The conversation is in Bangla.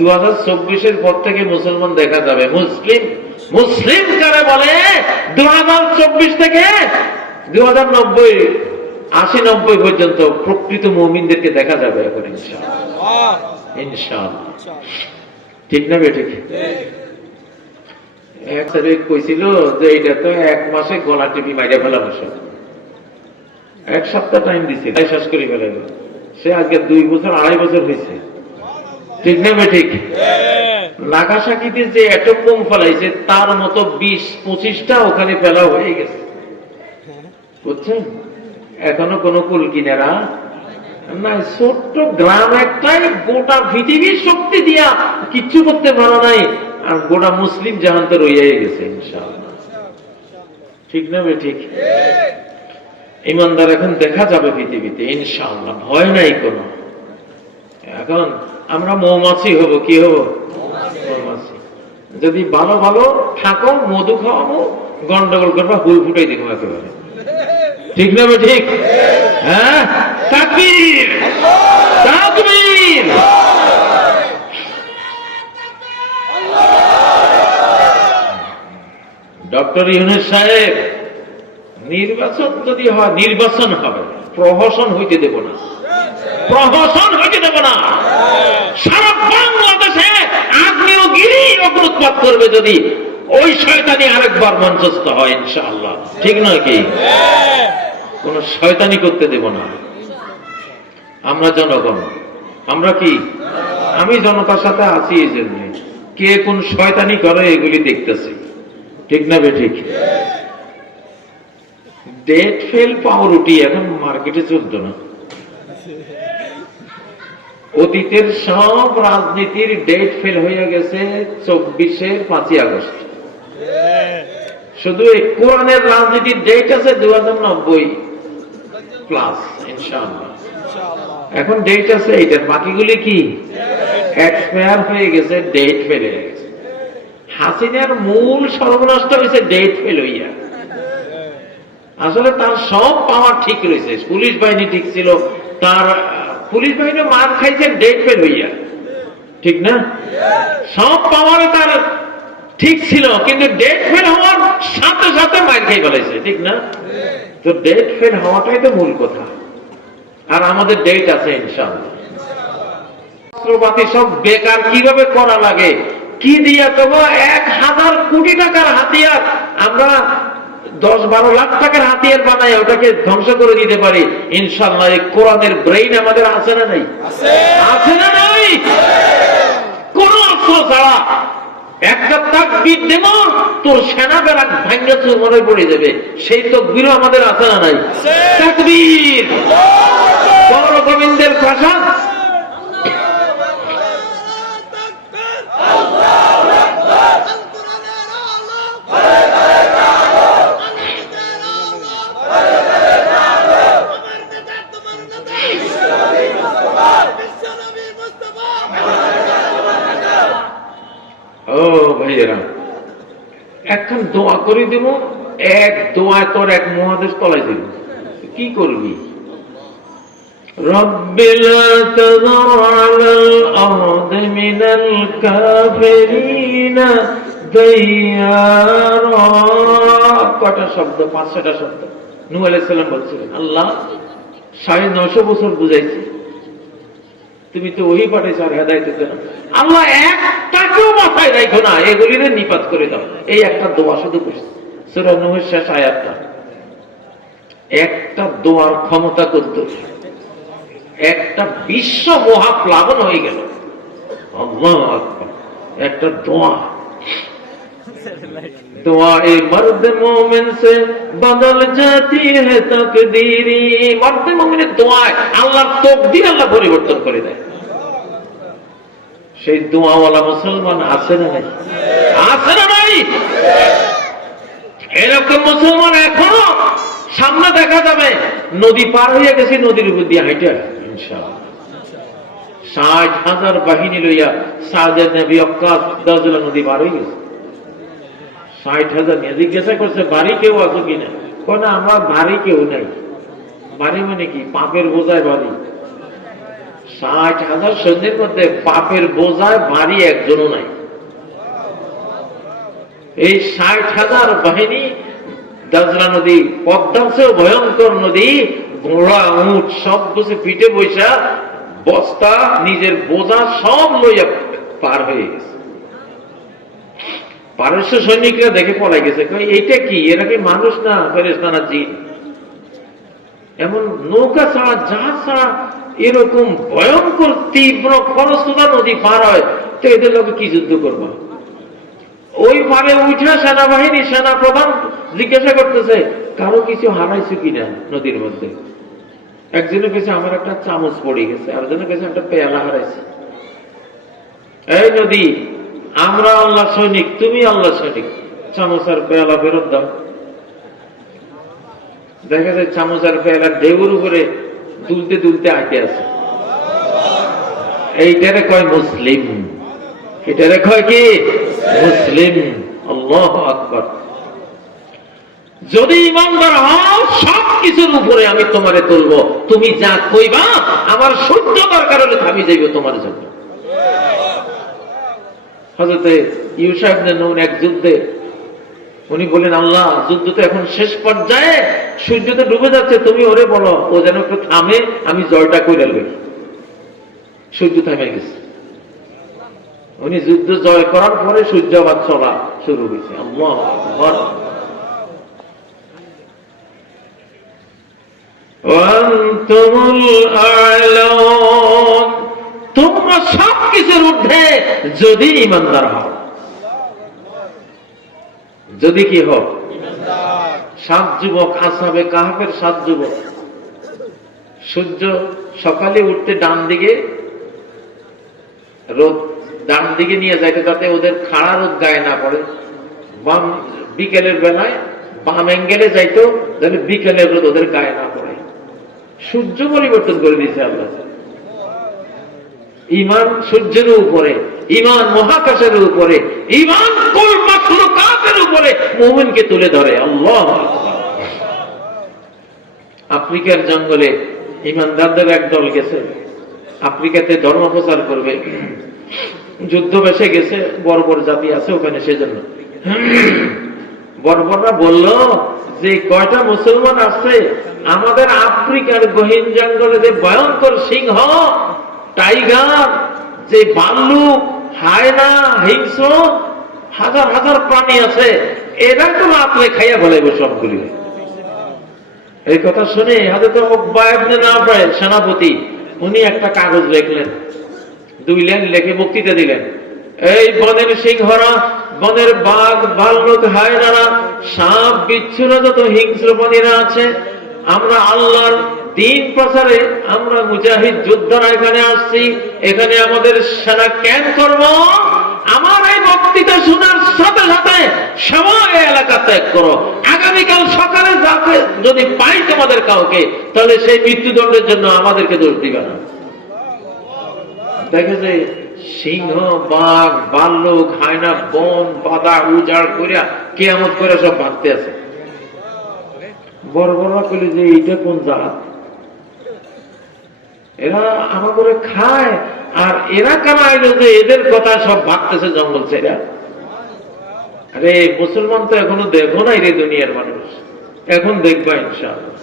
2024-এর পর থেকে মুসলমান দেখা যাবে। মুসলিম কারে বলে 2024 থেকে 2090 80-90 পর্যন্ত প্রকৃত মুমিনদেরকে দেখা যাবে এখন ইনশাআল্লাহ। ইনশাআল্লাহ, ঠিক না বেঠিক? এক স্যারে কইছিল যে এটা তো এক মাসে গলা টিপি মাইরা ফেলানো, এক সপ্তাহ টাইম দিছে তাই শেষ করে ফেলাইল। সে আজকে 2 বছর 2.5 বছর হয়েছে, ঠিক না বেঠিক? নাগাসাকিতে যে অ্যাটম বোম ফেলাইছে তার মতো 20-25টা ওখানে ফেলা হয়ে গেছে, বুঝছেন? এখনো কোন কুল কিনারা না, ছোট্ট গ্রাম একটাই গোটা পৃথিবীর শক্তি দিয়া কিচ্ছু করতে পারো নাই, আর গোটা মুসলিম জাহান তো রইয়াই গেছে ইনশাআল্লাহ, ঠিক না বেঠিক? ইমানদার এখন দেখা যাবে পৃথিবীতে ইনশাআল্লাহ, ভয় নাই কোনো। এখন আমরা মৌমাছি হব, কি হব? মৌমাছি। যদি ভালো ভালো থাকো, মধু খাওয়াবো, গন্ডগোল করবা, হুল ফুটাই দেখবো একেবারে, ঠিক না ঠিক? হ্যাঁ, তাকবীর তাকবীর। ডক্টর ইউনূস সাহেব, নির্বাচন যদি হয়, নির্বাচন হবে, প্রহসন হইতে দেব না, প্রহসন হইতে দেব না। সারা বাংলাদেশে আগ্নেয়গিরি অগ্নুৎপাত করবে যদি ওই শয়তানি আরেকবার মঞ্চস্থ হয় ইনশাআল্লাহ, ঠিক নয় কি? কোন শয়তানি করতে দেব না। আমরা জনগণ, আমরা কি? আমি জনতার সাথে আছি, এই জন্য কে কোন শয়তানি করে এগুলি দেখতেছি, ঠিক না বেঠিক? ডেট ফেল পাউরুটি এখন মার্কেটে চলতো না। অতীতের সব রাজনীতির ডেট ফেল হয়ে গেছে 24-এর 5ই আগস্ট। শুধু এই কোরআনের রাজনীতির ডেট আছে 2090 প্লাস ইনশাআল্লাহ। এখন ডেট আছে এইটার, বাকিগুলি কি এক্সপায়ার হয়ে গেছে, ডেট ফেল হয়ে গেছে। হাসিনার মূল সর্বনাশটা হয়েছে ডেট ফেল হইয়া। আসলে তার সব পাওয়ার ঠিক রয়েছে, পুলিশ বাহিনী ঠিক ছিল, তার পুলিশ বাহিনী মার খাইছে ডেট ফেল হইয়া, ঠিক না? সব পাওয়ারে তার ঠিক ছিল, কিন্তু ডেট ফেল হওয়ার সাথে সাথে মার খাই ফেলাইছে, ঠিক না? তো ডেট ফেল হওয়াটাই তো মূল কথা। আর আমাদের ডেট আছে ইনশাআল্লাহ। অস্ত্রপাতি সব বেকার কিভাবে করা লাগে, কি দিয়া তবু 1000 কোটি টাকার হাতিয়ার আমরা 10-12 লাখ টাকার হাতিয়ার বানাই ওটাকে ধ্বংস করে দিতে পারি ইনশাআল্লাহ। এই কোরআনের ব্রেইন আমাদের আছে না নাই? আছে না নাই? কোন অস্ত্র ছাড়া একটা তাকবীর দেব, তোর সেনা বেড়াক ভাঙ্গা চুরমারে পড়ে যাবে, সেই তাকবীর আমাদের আছে না নাই? তাকবীর। গৌর গোবিন্দের প্রাসাদ, এখন দোয়া করে দেব, এক দোয়া তোর এক মহাদেশ তলায় দেব, কি করবি? রব্বিল তাযার আলাল আরদি মিনাল কাফিরিনা দাইয়ারা। কটা শব্দ? 5-6টা শব্দ। নূহ আলাইহিস সালাম বলছিলেন, আল্লাহ 950 বছর বুঝাইছি, তুমি তো ওই পাঠাইছো আর হেদায়েত দিতে না। আল্লাহ একটাকেও মাথায় রাখো না, এগুলিরে নিপাত করে দাও। এই একটা দোয়া শুধু করছে, সূরা নূহের শেষ আয়াতটা। একটা দোয়ার ক্ষমতা কত! একটা বিশ্ব মহাপ্লাবন হয়ে গেল। আল্লাহু আকবার। একটা দোয়া, दुआ मर्द मोमिन से बदल जाती है तकदीरी। मर्द मोमिনের দোয়ায় আল্লাহর তাকদীর আল্লাহ পরিবর্তন করে দেয়। সেই দোয়াওয়ালা মুসলমান আছে না নাই? আছে না নাই? এরকম মুসলমান এখনো সামনে দেখা যাবে। নদী পার হয়ে গেছে, নদীর উপর দিয়ে হাঁটা ইনশাআল্লাহ। 60,000 বাহিনী লইয়া সাদের নবী ওয়াক্কাস দাজলা নদী পার হয়ে গেছে। 60,000 নিয়ে জিজ্ঞাসা করছে বাড়ি কেউ আছে কিনা? না, আমার বাড়ি কেউ নাই। বাড়ি মানে কি? পাপের বোঝায় বাড়ি। 60,000 সৈন্যের মধ্যে পাপের বোঝায় ভারী একজনও নাই। এই 60,000 বাহিনী, দাজলা নদী, পদ্মার চেয়েও ভয়ঙ্কর নদী, ঘোড়া উট সব বসে পিঠে বৈশা, বস্তা নিজের বোঝা সব লইয়া পার হয়ে গেছে। পারস্য সৈনিকরা দেখে পলাই গেছে, এইটা কি, এরা কি মানুষ না ফেরেশতা না জিন? এমন নৌকা ছাড়া, জাহাজ ছাড়া এরকম ভয়ঙ্কর তীব্র খরস্রোতা নদী পার হয়, তো এদের লোকে কি যুদ্ধ করবো? ওই পারে উঠা সেনাবাহিনী, সেনা প্রধান জিজ্ঞাসা করতেছে, কারো কিছু হারাইছো কিনা নদীর মধ্যে? একজনের কাছে আমার একটা চামচ পড়ে গেছে, আরেকজনের কাছে একটা পেয়ালা হারাইছে। এই নদী, আমরা আল্লাহ সৈনিক, তুমি আল্লাহ সৈনিক, চামচ আর পেয়ালা ফেরত দাও। দেখা যায় চামচ আর পেয়ালা ঢেউর উপরে দুলতে দুলতে আটকে আছে। এইটারে কয় মুসলিম, এটারে কয় কি মুসলিম। আল্লাহু আকবার। যদি ইমানদার হও, সব কিছুর উপরে আমি তোমারে তুলবো, তুমি যা কইবা আমার সহ্যতার কারণে থামি যাইব তোমার জন্য। হযরতে ইউসা ইবনে নূন এক যুদ্ধে উনি বলেন, আল্লাহ, যুদ্ধ তো এখন শেষ পর্যায়ে, সূর্য তো ডুবে যাচ্ছে, তুমি ওরে বলো ও যেন একটু থামে, আমি জয়টা কইরা লই। সূর্য থামে গেছে। উনি যুদ্ধ জয় করার পরে সূর্য আবার চলা শুরু হয়েছে। আল্লাহু আকবার। তোমরা সব কিছুর ঊর্ধ্বে যদি ইমানদার হও। যদি কি হোক, 7 যুবক, আসহাবে কাহাফের 7 যুবক, সূর্য সকালে উঠতে ডান দিকে, রোদ ডান দিকে নিয়ে যাইতে, যাতে ওদের খাড়া রোদ গায়ে না পড়ে। বাম বিকেলের বেলায় বাম অ্যাঙ্গেলে যাইতো, যাতে বিকেলের রোদ ওদের গায়ে না পড়ে। সূর্য পরিবর্তন করে দিয়েছে আল্লাহ। ঈমান সূর্যের উপরে, ঈমান মহাকাশের উপরে, ঈমান কুল মাখলুকাতের উপরে মুমিনকে তুলে ধরে। আল্লাহু আকবার। আফ্রিকার জঙ্গলে ঈমানদারদের এক দল গেছে, আফ্রিকাতে ধর্ম প্রচার করবে। যুদ্ধ বেসে গেছে, বর্বর জাতি আছে ওখানে, সেজন্য বর্বররা বলল যে কয়টা মুসলমান আছে, আমাদের আফ্রিকার গহীন জঙ্গলে যে ভয়ঙ্কর সিংহ, টাইগার, যে ভাল্লুক, হায়না, হিংস্র হাজার হাজার প্রাণী আছে, এরা তো রাত্রে খাইয়া ফেলাইব সবগুলি। এই কথা শুনে হযরত উকবা ইবনে নাফি সেনাপতি, উনি একটা কাগজ লিখলেন, 2 লাইন লিখে বক্তৃতা দিলেন। এই বনের সিংহরা, বনের বাঘ, ভাল্লুক, হায়নারা, সাপ, বিচ্ছুরা, যত হিংস্র প্রাণীরা আছে, আমরা আল্লাহর দিন প্রচারে, আমরা মুজাহিদ যোদ্ধারা এখানে আসছি, এখানে আমাদের সেনা ক্যাম্প করব। আমার এই বক্তৃতা শোনার সাথে সাথে সবাই এলাকা ত্যাগ করো। আগামীকাল সকালে যাকে যদি পাই তোমাদের কাউকে, তাহলে সেই মৃত্যুদণ্ডের জন্য আমাদেরকে দোষ দিবে না। দেখে যে সিংহ, বাঘ, ভাল্লুক, হায়না বন বাদা উজাড় করিয়া কিয়ামত করে সব ভাবতে আছে। বর্বররা কইল যে এইটা কোন জাত, এরা আমাদের খায়, আর এরা কারা আইলো যে এদের কথা সব ভাবতেছে জঙ্গল ছেড়ে। আরে মুসলমান তো এখনো দেখো নাই রে দুনিয়ার মানুষ, এখন দেখবা ইনশাআল্লাহ।